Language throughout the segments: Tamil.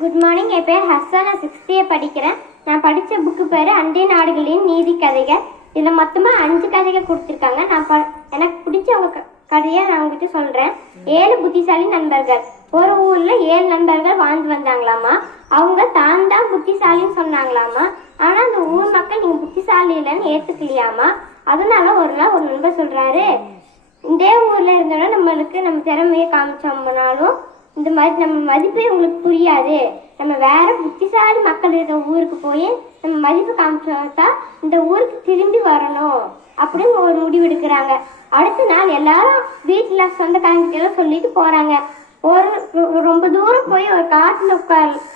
Good morning. என் பேர் ஹஸ்ஸா. நான் 6th படிக்கிறேன். நான் படித்த புக்கு பேர் அண்டை நாடுகளின் நீதி கதைகள். இதில் மொத்தமாக 5 கதைகள் கொடுத்துருக்காங்க. எனக்கு பிடிச்ச கதையை நான் உங்ககிட்ட சொல்கிறேன். 7 புத்திசாலி நண்பர்கள். ஒரு ஊரில் 7 நண்பர்கள் வாழ்ந்து வந்தாங்களாமா. அவங்க தான் புத்திசாலின்னு சொன்னாங்களாமா. ஆனால் அந்த ஊர் மக்கள் நீங்கள் புத்திசாலி இல்லைன்னு ஏற்றுக்கலையாமா. அதனால ஒரு நாள் ஒரு நண்பர் சொல்கிறாரு, இதே ஊரில் இருந்தோன்னா நம்மளுக்கு நம்ம திறமையை காமிச்சோம்னாலும் இந்த மாதிரி நம்ம மதிப்பே உங்களுக்கு புரியாது. நம்ம வேற புத்திசாலி மக்கள் இருக்கிற ஊருக்கு போய் நம்ம மதிப்பு காமிச்சா இந்த ஊருக்கு திரும்பி வரணும் அப்படின்னு ஒரு முடிவு எடுக்கிறாங்க. அடுத்த நாள் எல்லாரும் வீட்டில் சொந்தக்காரங்கிட்ட சொல்லிட்டு போறாங்க. ரொம்ப தூரம் போய் ஒரு காட்டுல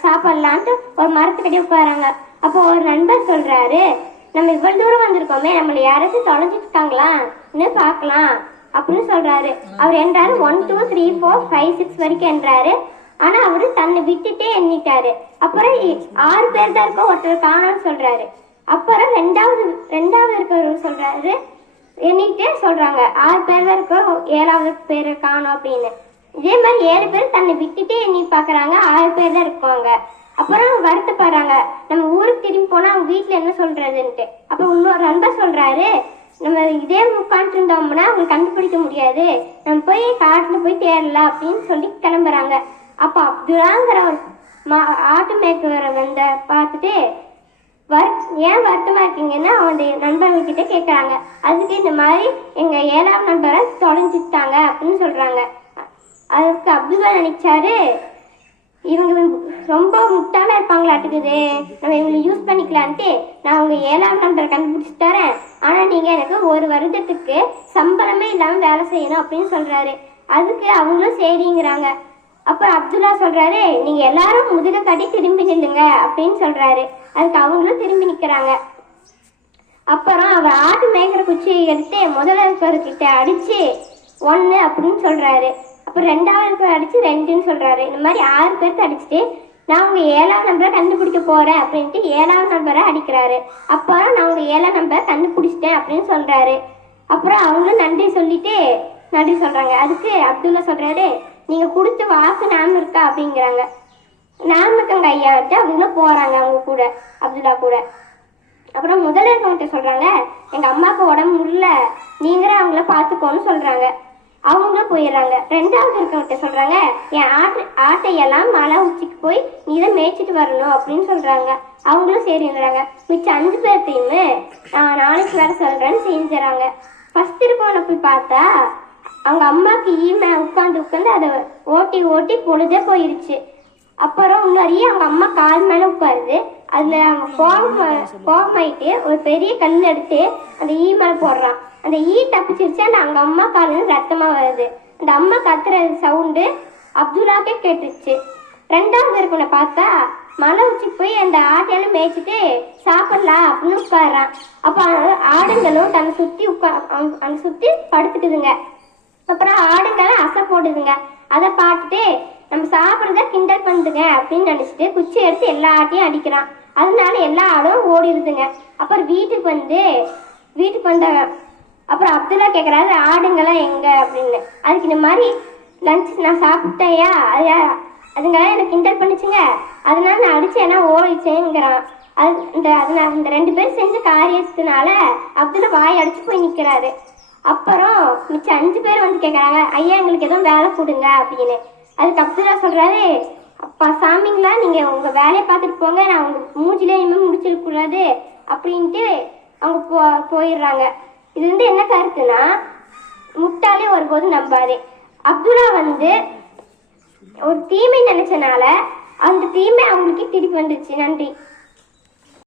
சாப்பிடலான்ட்டு ஒரு மரத்துக்கடி உட்காராங்க. அப்போ ஒரு நண்பர் சொல்றாரு, நம்ம இவ்வளவு தூரம் வந்திருக்கோமே, நம்மள யாராச்சும் தொலைஞ்சிட்டு இருக்காங்களான்னு பார்க்கலாம் அப்படின்னு சொல்றாரு. அவர் என்றாரு 1 2 3 4 5 6 வரைக்கும் என்றாரு. ஆனா அவரு தன்னை விட்டுட்டே எண்ணிட்டாரு. அப்புறம் 6 பேர் தான் இருக்கோ, ஒருத்தர் காணோம்னு சொல்றாரு. அப்புறம் ரெண்டாவது இருக்கிறவர் சொல்றாரு, எண்ணிட்டே சொல்றாங்க 6 பேர் தான் இருக்கோ, 7வது பேர் காணோம் அப்படின்னு. இதே மாதிரி 7 பேர் தன்னை விட்டுட்டே எண்ணி பாக்குறாங்க, 6 பேர் தான் இருக்காங்க. அப்புறம் வருத்தப்படுறாங்க, நம்ம ஊருக்கு திரும்பி போனா அவங்க வீட்டுல என்ன சொல்றதுன்ட்டு. அப்ப இன்னொரு நண்பர் சொல்றாரு, நம்ம இதே உட்காந்துட்டு இருந்தோம்னா அவங்க கண்டுபிடிக்க முடியாது, நம்ம போய் காட்டுல போய் தேடலாம் அப்படின்னு சொல்லி கிளம்புறாங்க. அப்ப அப்துல்லாங்கிற ஒரு ஆட்டு மேய்க்கிறவரை வந்த பார்த்துட்டு ஏன் வருத்தமா இருக்கீங்கன்னா அவனுடைய நண்பர்கள்கிட்ட கேட்கறாங்க. அதுக்கு இந்த மாதிரி எங்க 7வது நண்பரை தொலைஞ்சிட்டாங்க அப்படின்னு சொல்றாங்க. அதுக்கு அப்துல்லா நினைச்சாரு, இவங்க ரொம்ப முட்டாளா இருப்பாங்களாட்டுக்குது, நம்ம இவங்களை யூஸ் பண்ணிக்கலான்ட்டு நான் உங்க 7வது நம்பரை கண்டுபிடிச்சு தரேன். ஆனா நீங்க எனக்கு 1 வருடத்துக்கு சம்பளமே இல்லாம வேலை செய்யணும் அப்படின்னு சொல்றாரு. அதுக்கு அவங்களும் சரிங்கிறாங்க. அப்புறம் அப்துல்லா சொல்றாரு, நீங்க எல்லாரும் முதுக காட்டி திரும்பி நில்லுங்க அப்படின்னு சொல்றாரு. அதுக்கு அவங்களும் திரும்பி நிக்கிறாங்க. அப்புறம் அவர் ஆட்டு மேய்க்கிற குச்சியை எடுத்து முதல்வர்கிட்ட அடிச்சு 1 அப்படின்னு சொல்றாரு. அப்புறம் 2வது அடிச்சு 2ன்னு சொல்றாரு. இந்த மாதிரி 6 பேருக்கு அடிச்சுட்டு நான் உங்க 7வது நம்பரை கண்டுபிடிக்க போறேன் அப்படின்ட்டு 7வது நம்பரை அடிக்கிறாரு. அப்புறம் நான் உங்க 7வது நம்பரை கண்டுபிடிச்சிட்டேன் அப்படின்னு சொல்றாரு. அப்புறம் அவங்களும் நன்றி சொல்றாங்க. அதுக்கு அப்துல்லா சொல்றாரு, நீங்க கொடுத்த வாக்கு நாம இருக்கா அப்படிங்கிறாங்க. நாம இருக்கங்க ஐயாட்ட அப்படின்னு போறாங்க அவங்க கூட, அப்துல்லா கூட. அப்புறம் முதல்ல இருக்கவங்கிட்ட சொல்றாங்க, எங்க அம்மாவுக்கு உடம்பு முடியல, நீங்களே அவங்கள பாத்துக்கோன்னு சொல்றாங்க. அவங்களும் போயிடுறாங்க. 2வது இருக்கவங்கிட்ட சொல்றாங்க, என் ஆட்டையெல்லாம் மலை உச்சிக்கு போய் நீ தான் மேய்ச்சிட்டு வரணும் அப்படின்னு சொல்றாங்க. அவங்களும் சரிங்கிறாங்க. மிச்சம் 5 பேர்த்தையுமே நான் நாளைக்கு வேற சொல்றேன்னு செஞ்சுறாங்க. ஃபர்ஸ்ட் இருக்கவனை போய் பார்த்தா அவங்க அம்மாவுக்கு ஈமை உட்காந்து அதை ஓட்டி பொழுதே போயிருச்சு. அப்புறம் நிறைய அவங்க அம்மா கால் மேல உட்காருது. அதுல அவங்க கோபமாயிட்டு ஒரு பெரிய கல் எடுத்து அந்த ஈ மேல போடுறான். அந்த ஈ தப்பிச்சிருச்சு. அந்த அவங்க அம்மா கால ரத்தமா வருது. அந்த அம்மா கத்துற சவுண்டு அப்துல்லாக்கே கேட்டுருச்சு. 2வது இருக்கவனை பார்த்தா மலை உச்சிக்கு போய் அந்த ஆட்டையாலும் மேய்ச்சிட்டு சாப்பிடலாம் அப்படின்னு உட்காடுறான். அப்ப ஆடுங்களும் தன்னை சுத்தி படுத்துக்குதுங்க. அப்புறம் ஆடுங்களை அசை போடுதுங்க. அதை பார்த்துட்டு நம்ம சாப்பிட்றத கிண்டல் பண்ணுதுங்க அப்படின்னு நினைச்சிட்டு குச்சி எடுத்து எல்லா ஆட்டையும் அடிக்கிறான். அதனால எல்லா ஆடும் ஓடிடுதுங்க. அப்புறம் வீட்டுக்கு வந்தாங்க. அப்புறம் அப்துல்லா கேட்குறாரு, ஆடுங்களாம் எங்க அப்படின்னு. அதுக்கு இந்த மாதிரி லஞ்ச் நான் சாப்பிட்டேயா, அதுங்களாம் எனக்கு கிண்டல் பண்ணிச்சுங்க, அதனால நான் அடிச்சேன்னா ஓடிச்சேங்கிறான். அதனால இந்த 2 பேர் செஞ்ச காரியத்தினால அப்துல்லா வாய் அடிச்சு போய் நிற்கிறாரு. அப்புறம் மிச்சம் 5 பேர் வந்து கேட்குறாங்க, ஐயா எங்களுக்கு எதுவும் வேலை கொடுங்க அப்படின்னு. அதுக்கு அப்துல்லா சொல்றாரு, அப்பா சாமிங்களா, நீங்க உங்க வேலையை பார்த்துட்டு போங்க, நான் உங்க மூஞ்சிலே இனிமேல் முடிச்சிடக்கூடாது அப்படின்ட்டு அவங்க போயிடுறாங்க. இது வந்து என்ன கருத்துனா, முட்டாளே ஒருபோதும் நம்பாதே. அப்துல்லா வந்து ஒரு தீமை நினைச்சனால அந்த தீமை அவங்களுக்கு திருப்பி வந்துருச்சு. நன்றி.